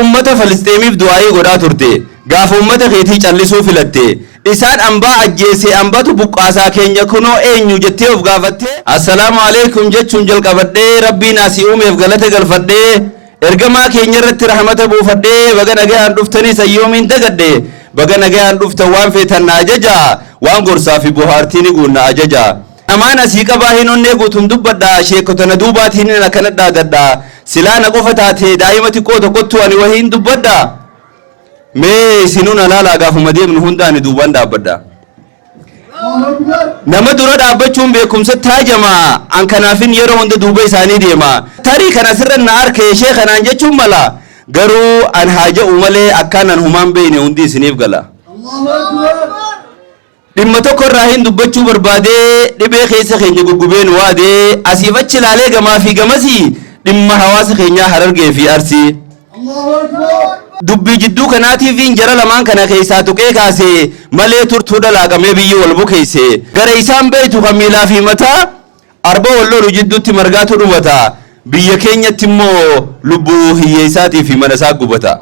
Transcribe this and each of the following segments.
ummata Filistiiniif du'aayii godhaa turte gaafa ummata keetii callisuu filatte isaan ambaa ajjeese ambatu buqqaasaa keenya kunoo eenyu jettee of gaafatte assalaamu alaykum jechuun jalqabadhee rabbiin asii uumeef galata galfadhee ergamaa keenya irratti rahmata buufadhee baga nagayaan dhuftanii sayyoomiin dagadde baga nagayaan dhuftan waan feetan na ajaja waan gorsaa fi buhaartii ni guunna ajaja amaan asii qabaa hin onnee guutuun dubbadha sheekotana duubaatiin na kanadhaa gadda silaana qofa taate daa'ima xiqqoo tokkottu ani wahiin dubbadha mee isinuu na laalaa gaafuma deemnu hundaan duubaan dhaabbadha nama dura dhaabbachuun beekumsatti haajamaa an kanaafin yeroo hunda duuba isaanii deema tarii kana sirra na arke ishee kanaan jechuun mala garuu an haaja'u malee akkaan an humaan beeyne hundi isiniif gala dhimma tokko irraa hin dubbachuu barbaadee dhibee keessa keenya guggubeen waadee asiif achi laalee gamaa fi gamasii dhimma hawaasa keenyaa Harargee fi Arsii dubbii jidduu kanaatiif jara lamaan kana keessaa tuqee kaase malee turtuu dalaaqamee biyyi wal bukeesse gara isaan beeytu kan miilaa fi mataa arba wallolu jidduutti margaatu dhumata biyya keenyatti immoo lubbuu hiyyeessaatii fi mana isaa gubata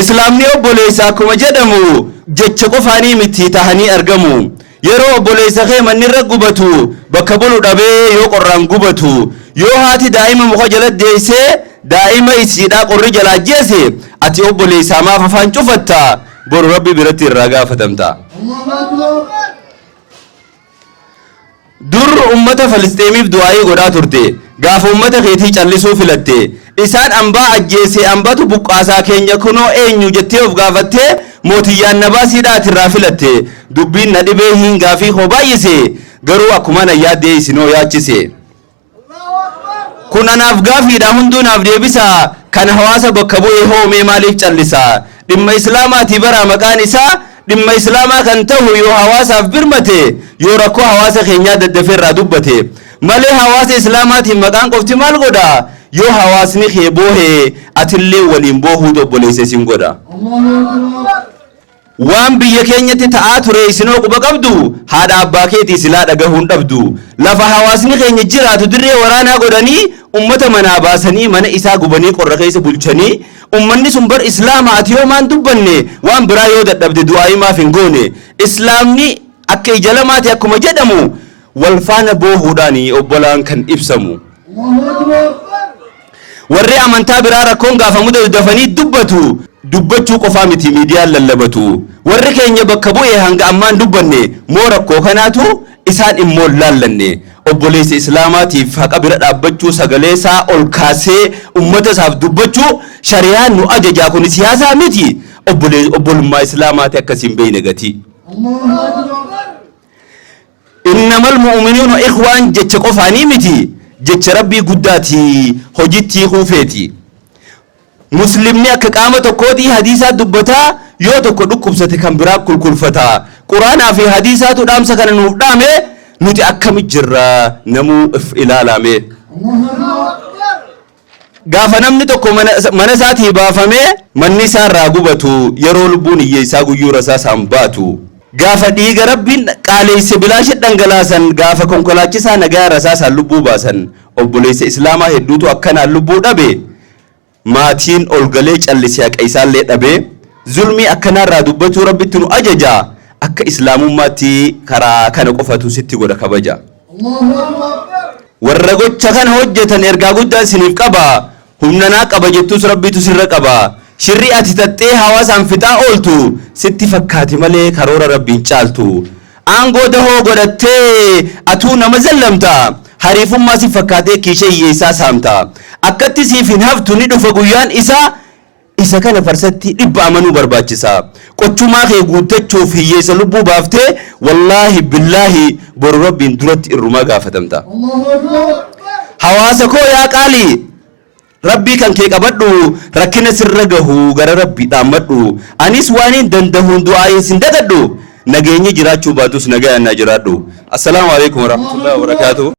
islaamni obboleessa akkuma jedhamu jecha qofaanii miti tahanii argamu yeroo obboleessa kee manni irra gubatu bakka bulu dhabee yoo qorraan gubatu yoo haati daa'ima muka jala deessee daa'ima isiidhaa qorri jala ajjeese ati obboleessaa maaf afaan cufatta boru rabbi biratti irraa gaafatamta dur ummata Filistiiniif du'aayii godhaa turte gaafa ummata keetii callisuu filatte isaan ambaa ajjeese ambatu buqqaasaa keenya kunoo eenyu jettee of gaafatte mootiyyaan nabaasiidhaati irraa filatte dubbiin na dhibee hin gaafii koo baay'ise garuu akkuma na yaaddee isinoo yaachise kun anaaf gaafiidha hunduunaaf deebisa kan hawaasa bakka bu'ee hoomee maaliif callisa dhimma islaamaatii bara maqaan isaa dhimma islaamaa kan ta'u yoo hawaasaaf birmate yoo rakkoo hawaasa keenyaa daddafee irraa dubbate malee hawaasa islaamaatiin maqaan qofti maal godha yoo hawaasni kee boohee atillee waliin boohuu obboleessa isin godha waan biyya keenyatti ta'aa ture isinoo quba qabdu haadha abbaa keetii silaa dhagahuun dhabdu lafa hawaasni keenya jiraatu dirree waraanaa godhanii ummata manaa baasanii mana isaa gubanii qorra keessa bulchanii ummanni sun bar islaamaati yoo maan dubbanne waan biraa yoo dadhabde du'aayii maaf hin goone islaamni akka ijalamaati akkuma jedhamu wal faana boohuudhaan obbolaan kan ibsamu warri amantaa biraa rakkoon gaafa mudatu dafanii dubbachuu qofaa miti miidiyaan lallabatu warri keenya bakka bu'ee hanga ammaan dubbanne moo rakkoo kanaatu isaan immoo laallanne obboleessa islaamaatiif haqa bira dhaabbachuu sagalee isaa ol kaasee ummata isaaf dubbachuu shari'aan nu ajajaa kun siyaasaa miti obbolummaa islaamaati akkasiin beeyne gati innamal mu'minuuna ikhwaan jecha qofaanii miti jecha rabbii guddaati hojitti huufeeti muslimni akka qaama tokkootii hadiisaa dubbataa yoo tokko dhukkubsate kan biraa kulkulfata quraanaa fi hadiisaatu dhaamsa kana nuuf dhaame nuti akkami jirra namuu if ilaalame gaafa namni tokko mana isaatii baafame manni isaa irraa gubatu yeroo lubbuun hiyyeessaa guyyuu rasaa isaan baatu gaafa dhiiga rabbiin qaaleesse bilaashi dhangalaasan gaafa konkolaachisaa nagaa rasaa isaan lubbuu baasan obboleessa islaamaa hedduutu akkanaan lubbuu dhabe maatiin ol galee callisee haqa isaallee dhabe zulmii akkanaarraa dubbachuu rabbitti nu ajaja akka islaamummaatti karaa kana qofatu sitti godha kabaja warra gocha kana hojjetan ergaa guddaa isiniif qaba humnanaa qaba jettus rabbitu sirra qaba shirri ati tattee hawaasaan fixaa ooltu sitti fakkaati malee karoora rabbiin caaltu aangoo dahoo godhattee atuu nama zallamta hariifummaa si fakkaatee kiishee hiyyeessaa saamta akkatti siif hin haftu ni dhufa guyyaan isa kana farsatti dhibba amanuu barbaachisa qochumaa kee guuttachuuf hiyyeessa lubbuu baaftee wallaahi billaahi boru rabbiin duratti irrumaa gaafatamta hawaasa koo yaa qaalii rabbii kan kee qabadhu rakkina sirra gahu gara rabbii dhaammadhu anis waaniin dandahuun du'aayin sin dagadhu nageenyi jiraachuu baatus nagayaan naa jiraadhu assalaamu alaykum warahmatullahi wabarakatuh